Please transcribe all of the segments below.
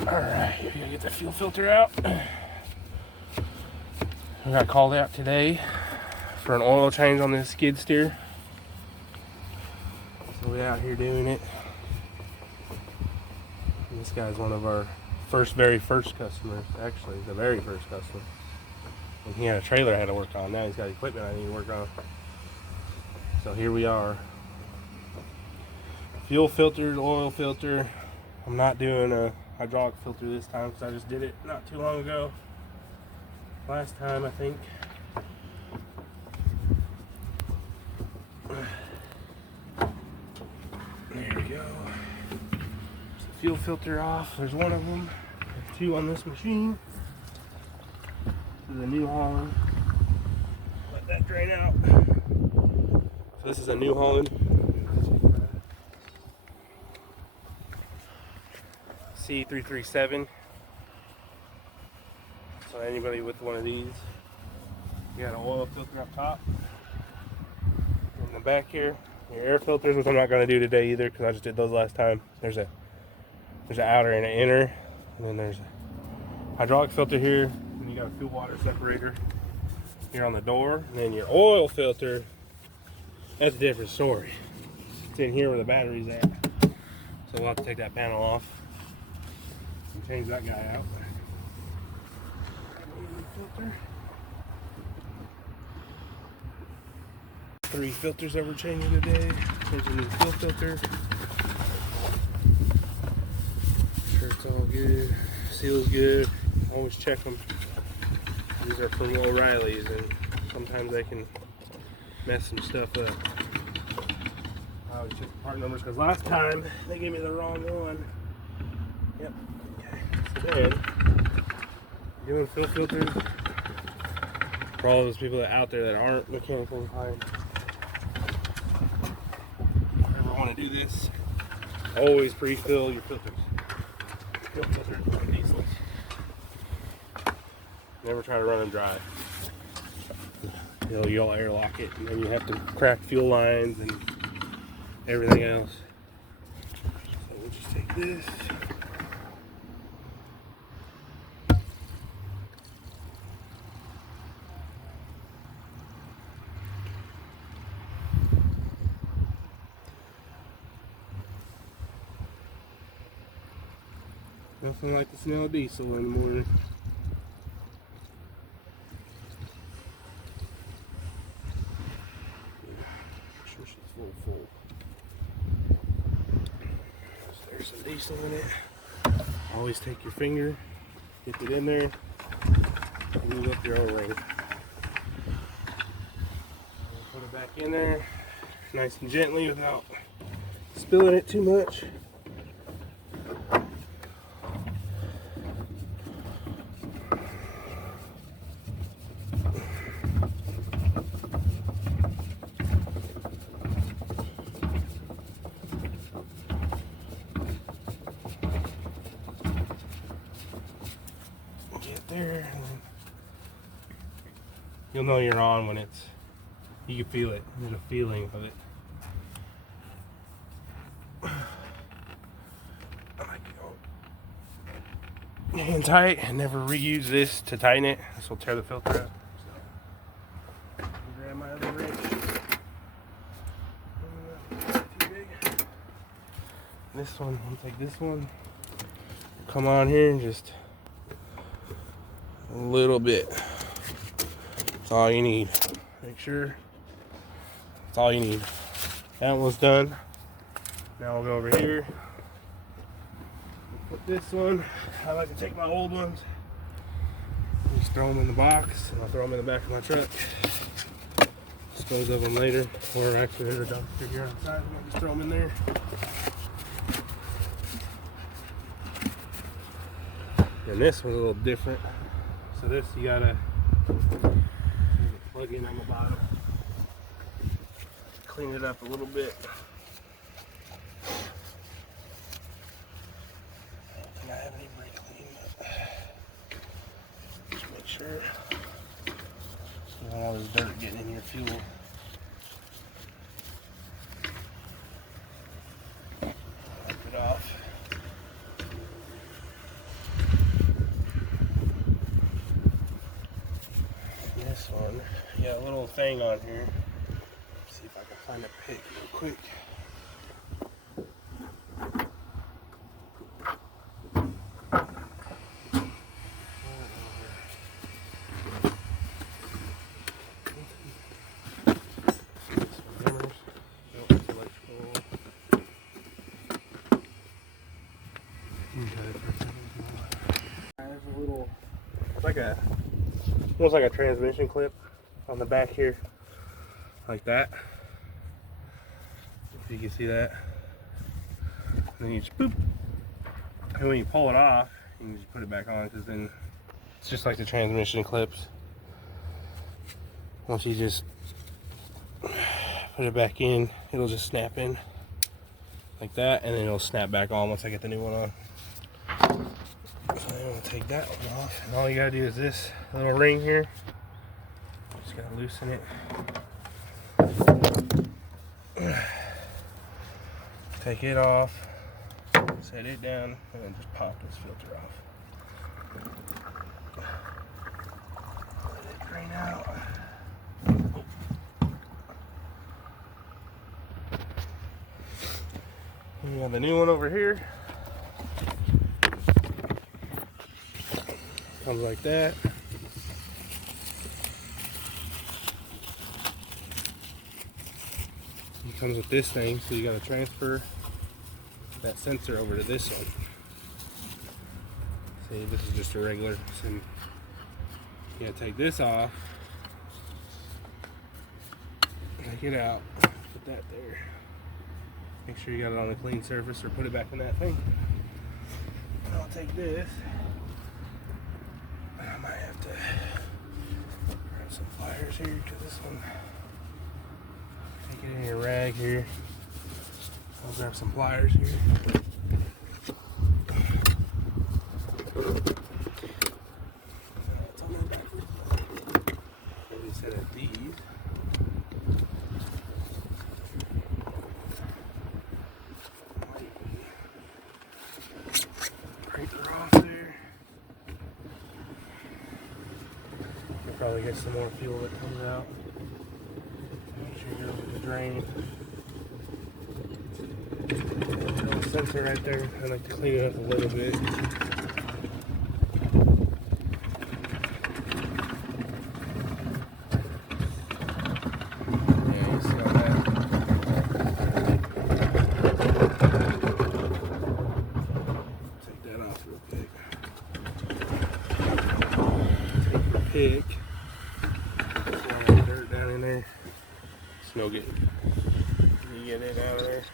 Alright, we gotta get the fuel filter out. We got called out today for an oil change on this skid steer. So we're out here doing it. And this guy's one of our very first customers, actually, the very first customer. And he had a trailer I had to work on. Now he's got equipment I need to work on. So here we are. Fuel filter, oil filter. I'm not doing a hydraulic filter this time because I just did it not too long ago. Last time, I think. There we go. There's the fuel filter off. There's one of them. There's two on this machine. This is a New Holland. Let that drain out. So this is a New Holland. C337. So anybody with one of these, you got an oil filter up top. In the back here, your air filters, which I'm not going to do today either because I just did those last time. There's an outer and an inner, and then there's a hydraulic filter here, and you got a fuel water separator here on the door, and then your oil filter. That's a different story. It's in here where the battery's at, so we'll have to take that panel off and change that guy out. Filter. 3 filters that we're changing today. Changing the fuel filter. Sure it's all good. Seal's good. Always check them. These are from O'Reilly's, and sometimes they can mess some stuff up. I always check the part numbers because last time they gave me the wrong one. Yep. Okay. So then, doing fuel filters for all those people out there that aren't mechanically inclined. If you ever want to do this, always pre-fill your filters. Fuel filters are diesel. Never try to run them dry. You'll airlock it, and then you have to crack fuel lines and everything else. So we'll just take this. Nothing like the smell of diesel in the morning. Make sure she's full. So there's some diesel in it. Always take your finger, get it in there, move up your O-ring. Put it back in there, nice and gently without spilling it too much. There, you'll know you're on when you can feel it. There's a feeling of it. I like to go hand tight and never reuse this to tighten it. This will tear the filter out. So, grab my other wrench. Too big. This one, I'll take this one. Come on here and just a little bit. That's all you need. Make sure that's all you need. That one's done. Now we'll go over here. Put this one. I like to take my old ones, just throw them in the box, and I'll throw them in the back of my truck. Dispose of them later, or actually there's a dumpster here outside. I'll just throw them in there. And this one's a little different. So this you gotta plug in on the bottom. Clean it up a little bit. And I have any brake clean. Just make sure you don't want all this dirt getting in your fuel. Wipe it off. little thing on here. Let's see if I can find a pick real quick. Almost like a transmission clip on the back here, like that. If you can see that. And then you just boop. And when you pull it off, you can just put it back on, because then it's just like the transmission clips. Once you just put it back in, it'll just snap in like that, and then it'll snap back on once I get the new one on. So I'm gonna take that one off, and all you gotta do is this little ring here. Just gotta loosen it. Take it off, set it down, and then just pop this filter off. Let it drain out. We got the new one over here. Comes like that. It comes with this thing, so you got to transfer that sensor over to this one. See, this is just a regular. So you got to take this off, take it out, put that there. Make sure you got it on a clean surface, or put it back in that thing. And I'll take this. I might have to grab some pliers here, because this one, take it in your rag here. I'll grab some pliers here. Maybe a set of these. Probably get some more fuel that comes out. Make sure you go with the drain. Little sensor right there. I like to clean it up a little bit. Yeah, you see all that? Take that off real quick. Take your pick. Down in there. It's no good. You get it out of there.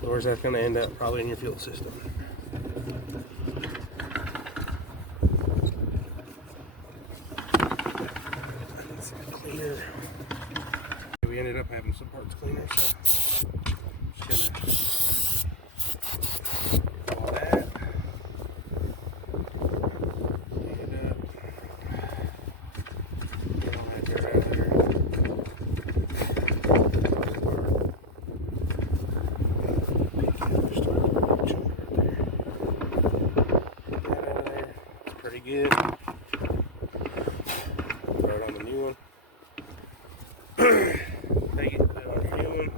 So where's that going to end up? Probably in your fuel system. I need some cleaner. We ended up having some parts cleaner, so just gonna do all that. Good. Throw it on the new one. Take it, put it on your new one.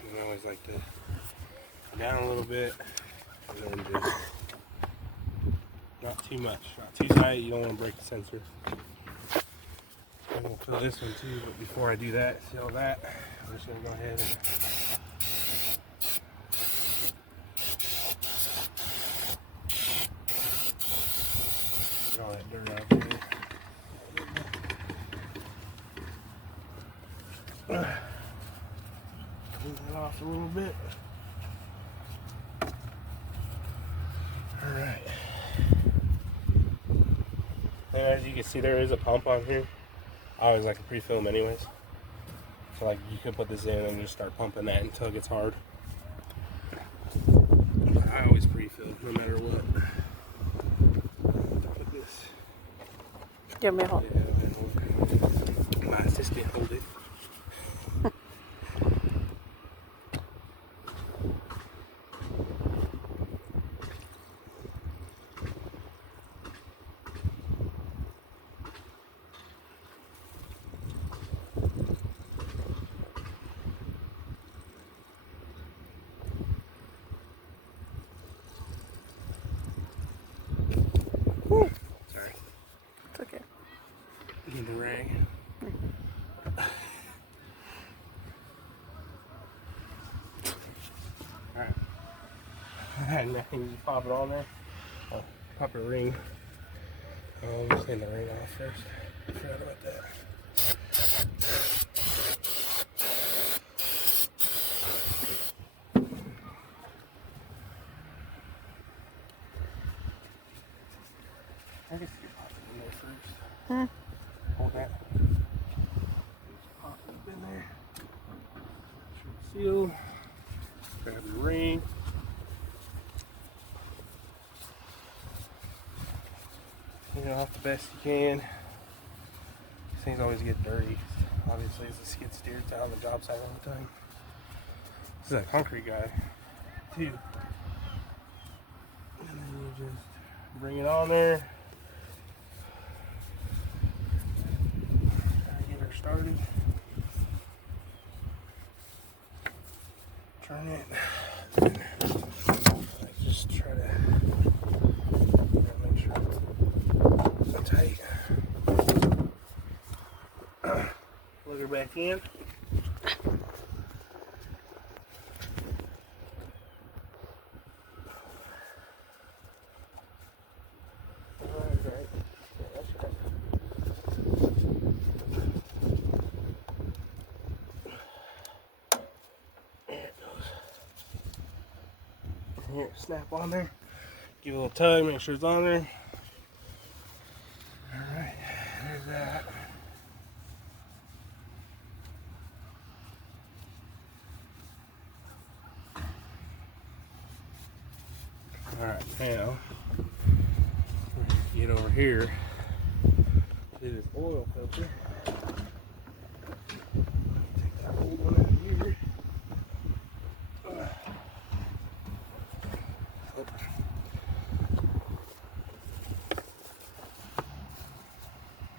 And I always like to go down a little bit, and then just not too much, not too tight. You don't want to break the sensor. I'm gonna fill this one too, but before I do that, see all that, I'm just gonna go ahead and all that dirt out there. Clean that off a little bit. Alright. As you can see, there is a pump on here. I always like to pre-fill them anyways. So like you can put this in and just start pumping that until it gets hard. But I always pre-fill no matter what. Do you want me to hold? Yeah, my assistant hold it. Alright. And then you just pop it on there. Oh, pop a ring. Let's clean the ring off first. Forgot about that. I guess you pop it in there first. Hold that. Just pop it up in there. Make sure it's sealed. Grab the ring. Clean it off the best you can. These things always get dirty. Obviously, it's a skid steer. It's out on the job site all the time. This is a concrete guy, too. And then you just bring it on there. Get her started. Turn it. Just try to make sure it's tight. Plug her back in. Alright. Here, snap on there. Give it a little tug, make sure it's on there. Alright, there's that. Alright, now get over here to this oil filter. Take that old one out of here.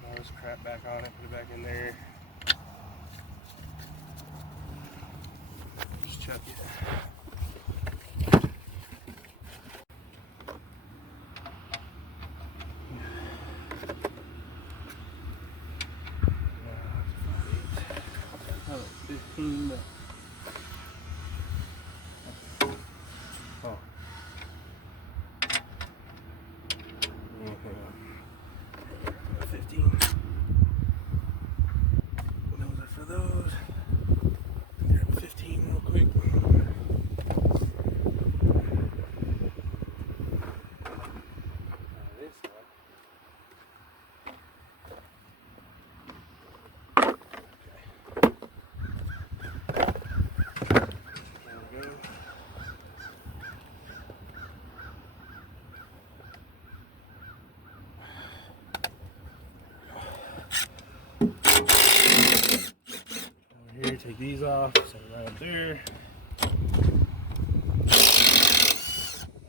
All this crap back on it, put it back in there. Just chuck it. Oh, 15 bucks. Oh. 15. Those are for those. Grab 15 real quick. This one. There we go. Here, take these off, set it right up there. I don't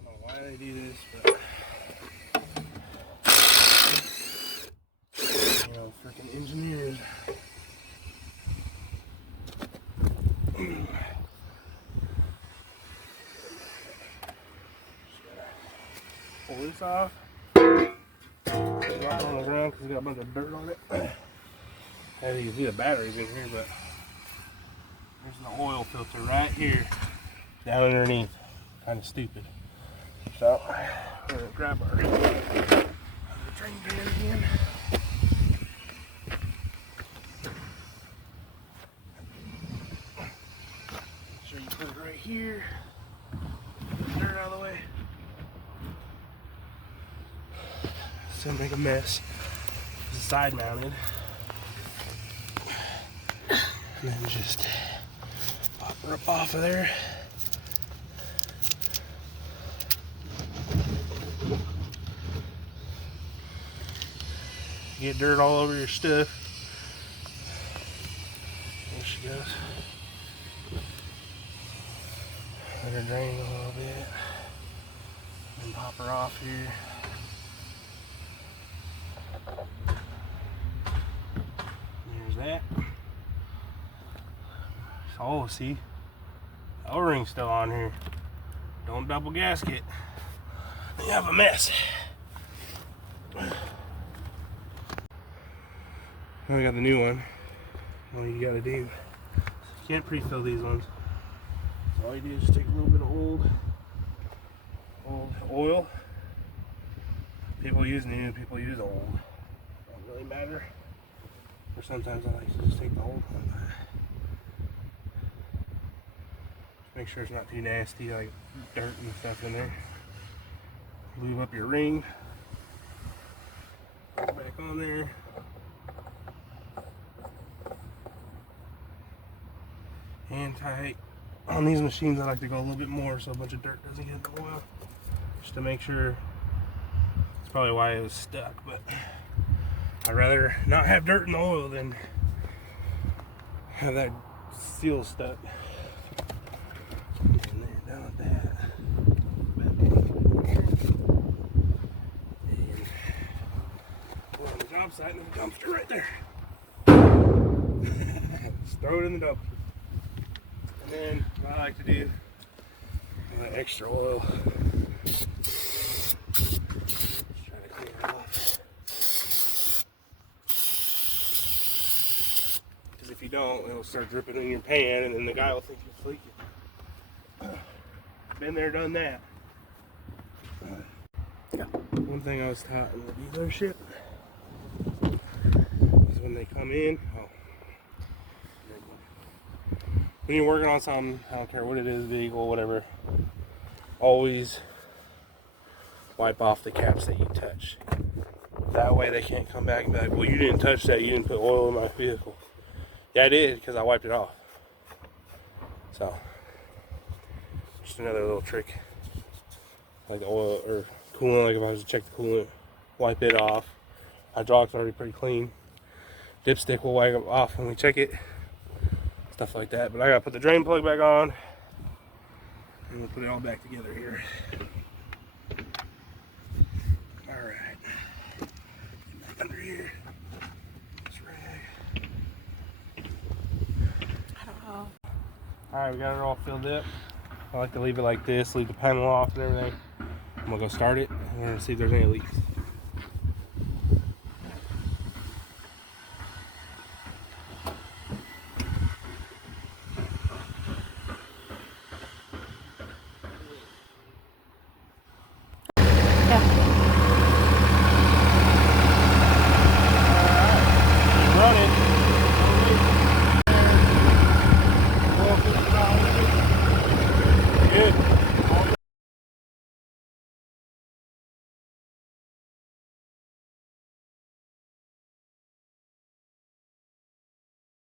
know why they do this, but you know, freaking engineers. Pull this off. Drop it on the ground because it's got a bunch of dirt on it. As you can see, the battery's in here, but there's an oil filter right here, down underneath. Kind of stupid. So, we're going to grab our train pan again. Make sure you put it right here. Get the dirt out of the way. So make a mess. This is side mounted. And then just pop her up off of there. Get dirt all over your stuff. There she goes. Let her drain a little bit. And pop her off here. There's that. Oh, see, the O-ring's still on here. Don't double gasket. You have a mess. Now we got the new one. All you gotta do, you can't pre-fill these ones. So all you do is just take a little bit of old oil. People use new, people use old. Don't really matter. Or sometimes I like to just take the old one. Just make sure it's not too nasty, like dirt and stuff in there. Lube up your ring. Put it back on there. And tight. On these machines I like to go a little bit more so a bunch of dirt doesn't get in the oil. Just to make sure. That's probably why it was stuck, but I'd rather not have dirt in the oil than have that seal stuck. And there, done with that. And we're on the job site and there's a dumpster right there. Just throw it in the dumpster. And then what I like to do is that extra oil. Just try to clean it off. Because if you don't, it'll start dripping in your pan and then the guy will think you're leaking. Been there, done that. Yeah. One thing I was taught in the dealership is when they come in, when you're working on something, I don't care what it is, vehicle, whatever, always wipe off the caps that you touch. That way they can't come back and be like, well, you didn't touch that, you didn't put oil in my vehicle. Yeah, I did, because I wiped it off. So, just another little trick. Like the oil, or coolant, like if I was to check the coolant, wipe it off. Hydraulic's already pretty clean. Dipstick will wipe it off when we check it. Stuff like that, but I gotta put the drain plug back on and we'll put it all back together here. Alright. Back under here. This rag. I don't know. Alright, we got it all filled up. I like to leave it like this, leave the panel off and everything. I'm gonna go start it and we're gonna see if there's any leaks.